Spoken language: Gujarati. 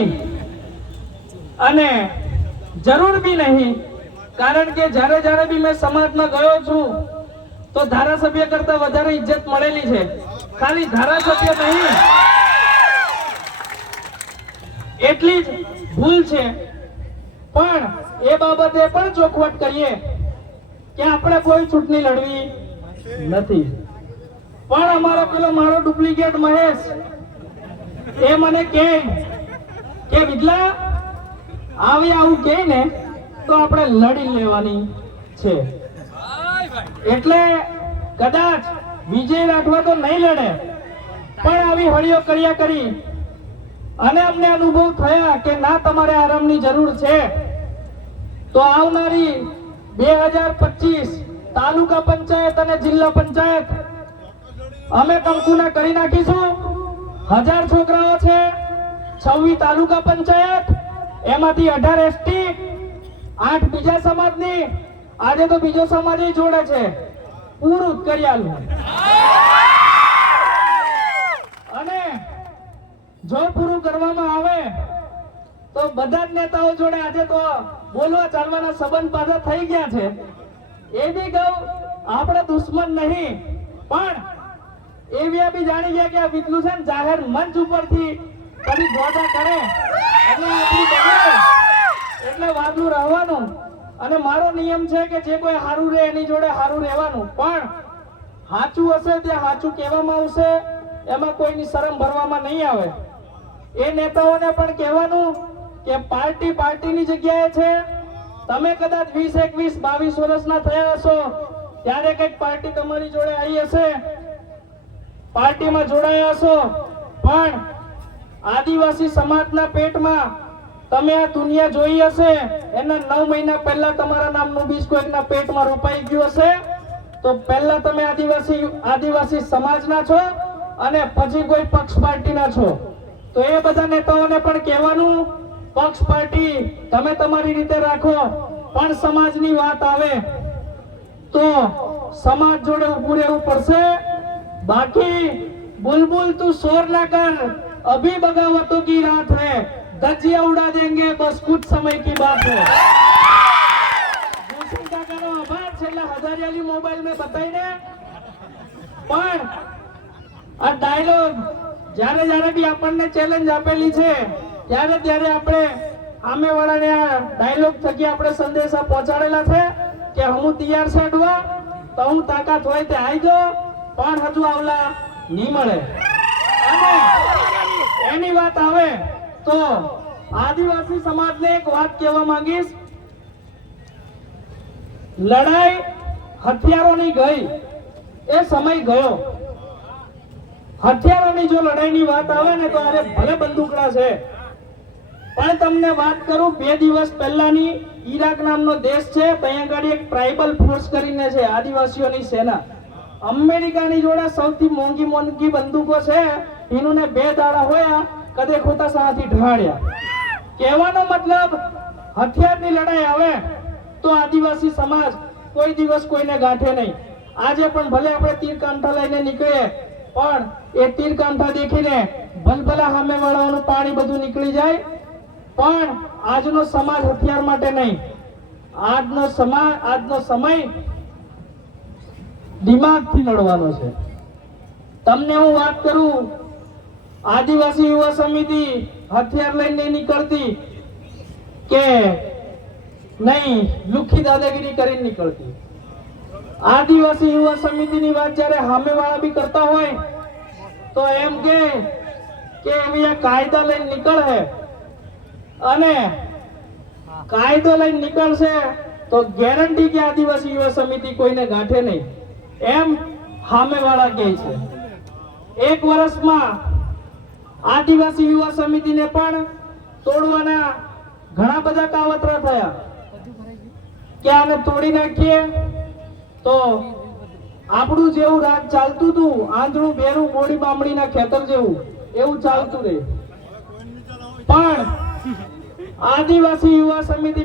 નથી અને જરૂર બી નહીં, કારણ કે જ્યારે બી મેં સમાજમાં ગયો છું તો ધારાસભ્ય કરતા વધારે ઇજ્જત મળેલી છે. ખાલી ધારાસભ્ય નહીં, એટલી જ ભૂલ છે. પણ એ બાબતે પણ ચોખવટ કરીએ કે આપણે કોઈ ચૂંટણી લડવી નથી. પણ મારો ડુપ્લિકેટ મહેશ એ મને કહે કે વિદલા આવું કહે ને તો આપણે લડી લેવાની છે. એટલે કદાચ વિજય રાઠવા તો નહીં લડે, પણ આવી હળીઓ કર્યા કરી અને અમને અનુભવ થયા કે ના, તમારે આરામની જરૂર છે. તો આવનારી 2025 તાલુકા પંચાયત અને જિલ્લા પંચાયત અમે કંકુના કરી નાખીશું. 1000 છોકરાઓ છે, 26 તાલુકા પંચાયત, એમાંથી 18 એસટી, 8 બીજા સમાજની. આજે તો બીજો સમાજ જોડે છે. પૂરું કરી આલું. અને જો પૂરું કરવામાં આવે તો બધા જ નેતાઓ જોડે આજે તો બોલવા ચાલવાના સંબંધ પાછા થઈ ગયા છે. એ બી કહું, આપણે દુશ્મન નહીં, પણ એવી બી જાણી ગયા કે આ વિદલું છે ને જાહેર મંચ ઉપરથી કદી ગોદા કરે એટલે આપણી બગડે, એટલે વાદલું રહેવાનું. અને મારો નિયમ છે કે જે કોઈ હારું રહે એની જોડે હારું રહેવાનું. પણ સાચું હશે ત્યાં સાચું કહેવામાં આવશે, એમાં કોઈની શરમ ભરવામાં નહીં આવે. એ નેતાઓને પણ કહેવાનું કે પાર્ટીની જગ્યાએ છે. તમે કદાચ 20, 21, 22 વર્ષના થયા હશો ત્યારે કઈક પાર્ટી તમારી જોડે આવી હશે, પાર્ટીમાં જોડાયા હશો. પણ આદિવાસી સમાજના પેટમાં તમે આ દુનિયા જોઈ હશે, એના 9 મહિના પહેલા તમારા નામનું બીજ કોઈકના પેટમાં રોપાઈ ગયું હશે, તો પહેલા તમે આદિવાસી સમાજના છો અને પછી કોઈ પક્ષ પાર્ટીના છો. તો એ બધા નેતાઓને પણ કહેવાનું, પક્ષ પાર્ટી તમે તમારી રીતે રાખો, પણ સમાજની વાત આવે તો સમાજ જોડે ઉભું રહેવું પડશે. બાકી बुलबुल तू शोर ना कर, अभी बगावतों की रात है, धज्जियां उड़ा देंगे बस कुछ समय की बात है. કાકાનો આભાર છેલ્લા હજારિયાલી મોબાઈલ મેં બતાઈને. પણ આ ડાયલોગ જ્યારે બી આપણને ચેલેન્જ આપેલી છે ત્યારે આપણે સામેવાળાને આ ડાયલોગ થકી આપણે સંદેશા પહોંચાડેલા છે કે હું તૈયાર છે અડવા, તો હું તાકાત હોય તે આવી જો, પણ હજુ આવલા નહીં મળે. અને એની વાત આવે તો આદિવાસી સમાજને એક વાત કહેવા માંગીશ. લડાઈ હથિયારોની ગઈ, એ સમય ગયો. હથિયારોની જો લડાઈની વાત આવે ને તો અરે ભલે બંદૂકડા છે, પણ તમને વાત કરું 2 દિવસ પહેલાની ઈરાક નામનો દેશ છે, ત્યાં આગળ એક ટ્રાઇબલ ફોર્સ કરીને છે, આદિવાસીઓની સેના. અમેરિકાની જોડે સૌથી મોંઘી બંદૂકો છે, એનું 2 દાડા હોયા કદે ખોટા સાથી ઢાળ્યા. કહેવાનો મતલબ હથિયારની લડાઈ આવે તો આદિવાસી સમાજ કોઈ દિવસ કોઈને ગાંઠે નહીં. આજે પણ ભલે આપણે તીર કાંઠા લઈને નીકળીએ, પણ એ તીર કાંઠા દેખીને ભલભલા સામે વાળાનું પાણી બધું નીકળી જાય. પણ આજનો સમાજ હથિયાર માટે નહીં, આજનો સમય દિમાગથી લડવાનો છે. તમને હું વાત કરું, આદિવાસી યુવા સમિતિ હથિયાર લઈને નીકળતી કે નહીં લુખી દાદાગીરી કરીને નીકળતી. આદિવાસી યુવા સમિતિની વાત જ્યારે સામેવાળા બી કરતા હોય તો એમ કે એવી કાયદા લઈને નીકળે, અને કાયદો લઈને નીકળશે તો ગેરંટી કે આદિવાસી યુવા સમિતિ કોઈને ગાંઠે નહીં, એમ સામેવાળા કહે છે. 1 વર્ષમાં આદિવાસી યુવા સમિતિને પણ તોડવાના ઘણા બધા કાવતરા થયા કે આને તોડી નાખીએ તો આપણું જેવું રાજ ચાલતું હતું, આંધળું બેરું બોડી બામણીના ખેતર જેવું, એવું ચાલતું રહે. પણ આદિવાસી યુવા સમિતિ